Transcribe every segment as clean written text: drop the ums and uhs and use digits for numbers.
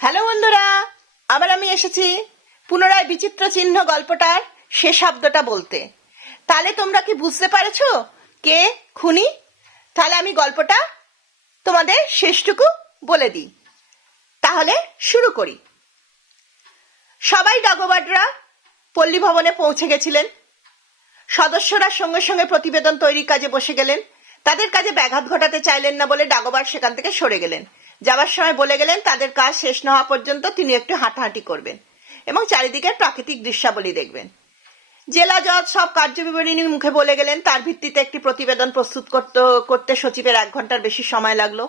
Hello বন্ধুরা, আবার আমি এসেছি পুনরায় বিচিত্র চিহ্ন গল্পটার শেষ শব্দটা বলতে। তাহলে তোমরা কি বুঝতে পারছো কে খুনি? তাহলে আমি গল্পটা তোমাদের শেষটুকু বলে দিই। তাহলে শুরু করি। সবাই ডাকবাটরা পল্লী ভবনে পৌঁছে গেছিলেন। সদস্যরা সঙ্গে সঙ্গে প্রতিবেদন তৈরির কাজে বসে গেলেন। তাদের কাজে ব্যাঘাত ঘটাতে চাইলেন না বলে ডাকবার সেখান থেকে সরে গেলেন। যাবার সময় বলে গেলেন তাদের কাজ শেষ না হওয়া পর্যন্ত তিনি একটু হাঁটাহাঁটি করবেন এবং চারিদিকের প্রাকৃতিক দৃশ্যাবলী দেখবেন। জেলা জজ সব কার্যবিবরণী মুখে বলে গেলেন। তার ভিত্তিতে একটি প্রতিবেদন প্রস্তুত করতে সচিবের 1 ঘন্টার বেশি সময় লাগলো।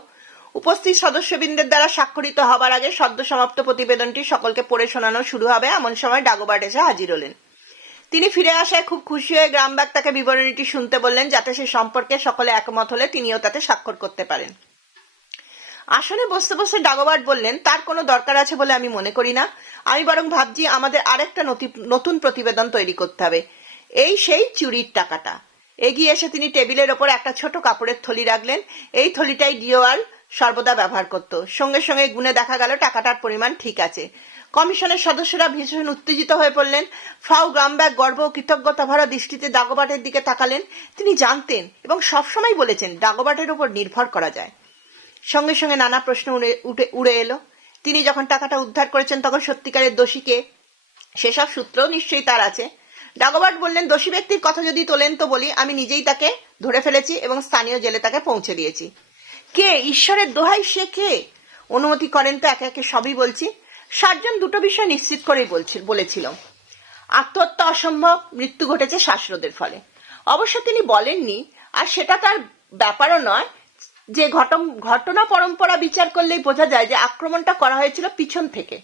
উপস্থিত সদস্যবৃন্দের দ্বারা স্বাক্ষরিত হবার আগে সদ্য সমাপ্ত প্রতিবেদনটি সকলকে পড়ে শোনানো শুরু হবে। এমন সময় ডাকবাট এসে হাজির হলেন। তিনি ফিরে আসায় খুব খুশি হয়ে গ্রামবাগ তাকে বিবরণীটি শুনতে বললেন, যাতে সে সম্পর্কে সকলে একমত হলে তিনিও তাতে স্বাক্ষর করতে পারেন। আসনে বসতে বসতে ডাকবাট বললেন, তার কোনো দরকার আছে বলে আমি মনে করি না। আমি বরং ভাবছি আমাদের আরেকটা নতুন প্রতিবেদন তৈরি করতে হবে। এই সেই চুরির টাকাটা। এগিয়ে এসে তিনি টেবিলের ওপর একটা ছোট কাপড়ের থলি রাখলেন। এই থলিটাই ডিওয়াল সর্বদা ব্যবহার করত। সঙ্গে সঙ্গে গুনে দেখা গেল টাকাটার পরিমাণ ঠিক আছে। কমিশনের সদস্যরা ভীষণ উত্তেজিত হয়ে পড়লেন। ফাউ গ্রামবাগ গর্ব ও কৃতজ্ঞতা ভরা দৃষ্টিতে ডাকবাটের দিকে তাকালেন। তিনি জানতেন এবং সবসময় বলেছেন ডাকবাটের উপর নির্ভর করা যায়। সঙ্গে সঙ্গে নানা প্রশ্ন উড়ে এলো। তিনি যখন টাকাটা উদ্ধার করেছেন তখন সত্যিকারের দোষীকে, সেসব সূত্র নিশ্চয়ই তার আছে। ডাকবাট বললেন, দোষী ব্যক্তির কথা যদি তোলেন তো বলি, আমি নিজেই তাকে ধরে ফেলেছি এবং স্থানীয় জেলে তাকে পৌঁছে দিয়েছি। কে? ঈশ্বরের দোহাই, সে কে? অনুমতি করেন তো একে একে সবই বলছি। সার্জন দুটো বিষয় নিশ্চিত করেই বলেছিল। আত্মহত্যা অসম্ভব, মৃত্যু ঘটেছে শ্বাসরোধের ফলে। অবশ্য তিনি বলেননি, আর সেটা তার ব্যাপারও নয়, যে ঘটনা পরম্পরা বিচার করলেই বোঝা যায় যে আক্রমণটা করা হয়েছিল পিছন থেকে।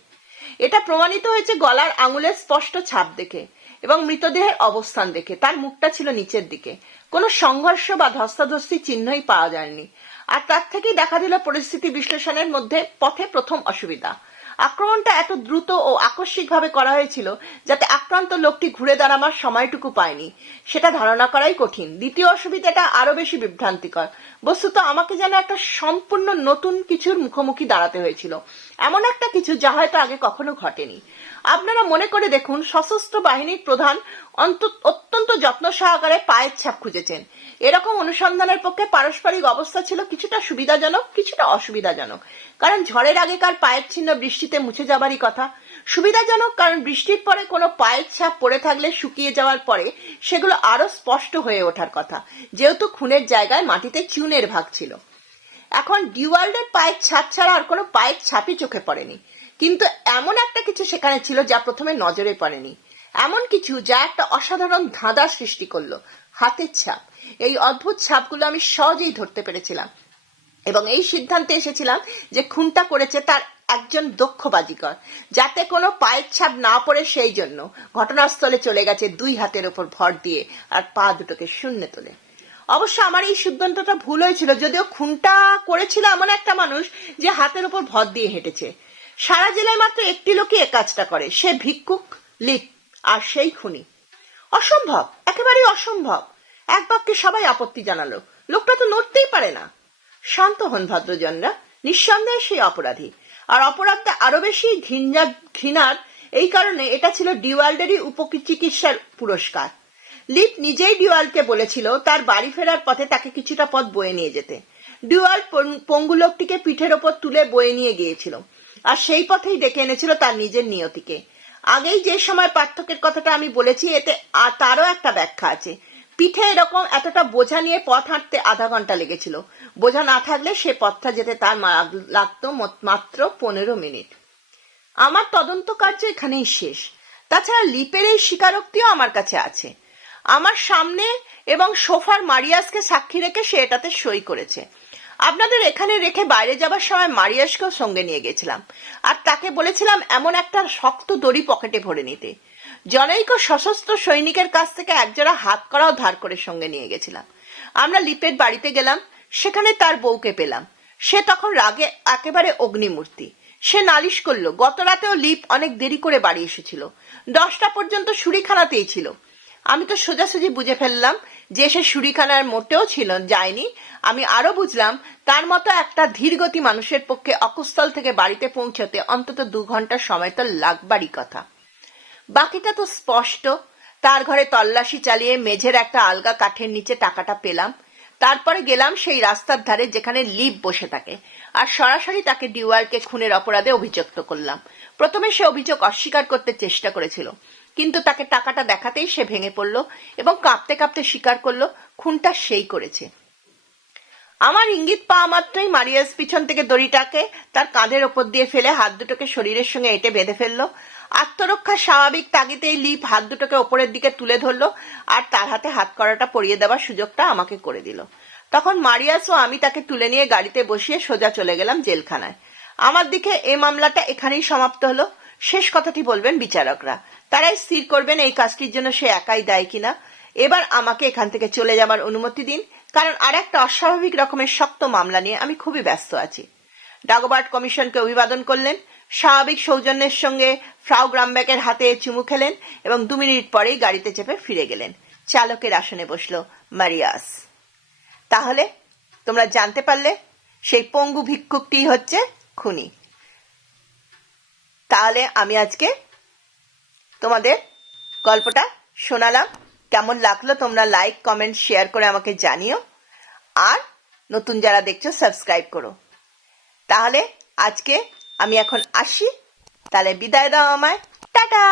এটা প্রমাণিত হয়েছে গলার আঙুলের স্পষ্ট ছাপ দেখে এবং মৃতদেহের অবস্থান দেখে। তার মুখটা ছিল নিচের দিকে। কোনো সংঘর্ষ বা ধস্তাধস্তির চিহ্নই পাওয়া যায়নি। আর তার থেকেই দেখা দিল পরিস্থিতি বিশ্লেষণের পথে প্রথম অসুবিধা। আক্রমণটা এত দ্রুত ও আকস্মিকভাবে করা হয়েছিল যাতে আক্রান্ত লোকটি ঘুরে দাঁড়াবার সময়টুকু পায়নি, সেটা ধারণা করাই কঠিন। দ্বিতীয় অসুবিধাটা আরো বেশি বিভ্রান্তিকর। বস্তুত আমাকে যেন একটা সম্পূর্ণ নতুন কিছুর মুখোমুখি দাঁড়াতে হয়েছিল, এমন একটা কিছু যা হয়তো আগে কখনো ঘটেনি। আপনারা মনে করে দেখুন, সশস্ত্র বাহিনীর প্রধান অত্যন্ত যত্ন সহকারে পায়ের ছাপ খুঁজেছেন। এরকম অনুসন্ধানের পক্ষে পারস্পরিক অবস্থা ছিল কিছুটা সুবিধাজনক, কিছুটা অসুবিধাজনক। কারণ ঝড়ের আগেকার পায়ের চিহ্ন বৃষ্টিতে মুছে যাবারই কথা। সুবিধাজনক কারণ বৃষ্টির পরে কোনো পায়ের ছাপ পড়ে থাকলে শুকিয়ে যাওয়ার পরে সেগুলো আরো স্পষ্ট হয়ে ওঠার কথা, যেহেতু খুনের জায়গায় মাটিতে চুনের ভাগ ছিল। এখন ডিওয়ার্ল্ডের পায়ের ছাপ ছাড়া আর কোনো পায়ের ছাপই চোখে পড়েনি। কিন্তু এমন একটা কিছু সেখানে ছিল যা প্রথমে নজরে পড়েনি। এমন কিছু যা একটা অসাধারণ ধাঁধা সৃষ্টি করলো। হাতের ছাপ। এই অদ্ভুত ছাপগুলো আমি সহজেই ধরতে পেরেছিলাম এবং এই সিদ্ধান্তে এসেছিলাম যে খুনটা করেছে তার একজন দক্ষ বাজিকর, যাতে কোনো পায়ের ছাপ না পড়ে সেই জন্য ঘটনাস্থলে চলে গেছে 2 হাতের ওপর ভর দিয়ে আর পা দুটোকে শূন্যে তোলে। অবশ্য আমার এই সিদ্ধান্তটা ভুল হয়েছিল, যদিও খুনটা করেছিল এমন একটা মানুষ যে হাতের ওপর ভর দিয়ে হেঁটেছে। সারা জেলায় মাত্র একটি লোকই এ কাজটা করে, সে ভিক্ষুক লিপ, আর সেই খুনি। অসম্ভব, একেবারেই অসম্ভব। এক বাক্যে সবাই আপত্তি জানালো। লোকটা তো নড়তেই পারে না। শান্ত হন ভদ্রজনরা, নিঃসন্দেহে সেই অপরাধী। আর অপরাধটা আরো বেশি ঘৃণার এই কারণে এটা ছিল ডিওয়ার্ল্ডেরই উপচিকিৎসার পুরস্কার। লিপ নিজেই ডিওয়ার্ল্ডকে বলেছিল তার বাড়ি ফেরার পথে তাকে কিছুটা পথ বয়ে নিয়ে যেতে। ডিওয়ার্ল্ড পঙ্গু লোকটিকে পিঠের ওপর তুলে বয়ে নিয়ে গিয়েছিল, আর সেই পথেই ডেকে এনেছিল তার নিজের নিয়তিকে। আগেই যে সময় পার্থক্যের কথাটা আমি বলেছি, এতে তারও একটা ব্যাখ্যা আছে। পিঠে এরকম এতটা বোঝা নিয়ে পথ হাঁটতে আধা ঘন্টা লেগেছিল। বোঝা না থাকলে সে পথটা যেতে তার লাগতো মাত্র 15 মিনিট। আমার তদন্ত কার্য এখানেই শেষ। তাছাড়া লিপের এই স্বীকারোক্তিও আমার কাছে আছে। আমার সামনে এবং সোফার মারিয়াসকে সাক্ষী রেখে সে এটাতে সই করেছে। আপনাদের এখানে রেখে বাইরে যাবার সময় মারিয়াসকেও সঙ্গে নিয়ে গেছিলাম, আর তাকে বলেছিলাম এমন একটা শক্ত দড়ি পকেটে ভরে নিতে। জনৈক সশস্ত্র সৈনিকের কাছ থেকে একজোড়া হাত করাও ধার করে সঙ্গে নিয়ে গেছিলাম। আমরা লিপের বাড়িতে গেলাম, সেখানে তার বউকে পেলাম। সে তখন রাগে একেবারে অগ্নিমূর্তি। সে নালিশ করলো গত রাতেও লিপ অনেক দেরি করে বাড়ি এসেছিল, 10টা পর্যন্ত ছুরিখানাতেই ছিল। আমি তো সোজাসুজি বুঝে ফেললাম যে সে শুরিখানার মোটেও ছিল যায়নি, আমি আরো বুঝলাম তার মতো একটা ধীরগতি মানুষের পক্ষে অকুস্থল থেকে বাড়িতে পৌঁছতে অন্তত 2 ঘন্টার সময় তো লাগবারই কথা। বাকিটা তো স্পষ্ট। তার ঘরে তল্লাশি চালিয়ে মেঝের একটা আলগা কাঠের নিচে টাকাটা পেলাম। তারপরে গেলাম সেই রাস্তার ধারে যেখানে লিপ বসে থাকে, আর সরাসরি তাকে ডিওয়ারকে খুনের অপরাধে অভিযুক্ত করলাম। প্রথমে সে অভিযোগ অস্বীকার করতে চেষ্টা করেছিল, কিন্তু তাকে টাকাটা দেখাতেই সে ভেঙে পড়ল এবং কাঁপতে কাঁপতে স্বীকার করলো খুনটা সেই করেছে। আমার ইঙ্গিত পাওয়া মাত্রই মারিয়াস পিছন থেকে দড়িটাকে তার কাঁধের ওপর দিয়ে ফেলে হাত দুটোকে শরীরের সঙ্গে এঁটে বেঁধে ফেললো। আত্মরক্ষার স্বাভাবিক তাগিদেই লিপ হাত দুটোকে ওপরের দিকে তুলে ধরলো আর তার হাতে হাত করাটা পরিয়ে দেওয়ার সুযোগটা আমাকে করে দিল। তখন মারিয়াস ও আমি তাকে তুলে নিয়ে গাড়িতে বসিয়ে সোজা চলে গেলাম জেলখানায়। আমার দিকে এ মামলাটা এখানেই সমাপ্ত হলো। শেষ কথাটি বলবেন বিচারকরা, তারাই স্থির করবেন এই কাজটির জন্য সে একাই দায়ী কিনা। এবার আমাকে এখান থেকে চলে যাবার অনুমতি দিন, কারণ আর একটা অস্বাভাবিক রকমের শক্ত মামলা নিয়ে আমি খুবই ব্যস্ত আছি। ডাগোবার্ট কমিশনকে অভিবাদন করলেন, স্বাভাবিক সৌজন্যের সঙ্গে ফ্রাউ গ্রামব্যাকের হাতে চুমু খেলেন এবং 2 মিনিট পরেই গাড়িতে চেপে ফিরে গেলেন। চালকের আসনে বসল মারিয়াস। তাহলে তোমরা জানতে পারলে সেই পঙ্গু ভিক্ষুকটি হচ্ছে খুনি। তাহলে আমি আজকে তোমাদের গল্পটা শোনালাম। কেমন লাগলো তোমরা লাইক কমেন্ট শেয়ার করে আমাকে জানিও, আর নতুন যারা দেখছো সাবস্ক্রাইব করো। তাহলে আজকে আমি এখন আসি, তাহলে বিদায় দাও আমায়। টাটা।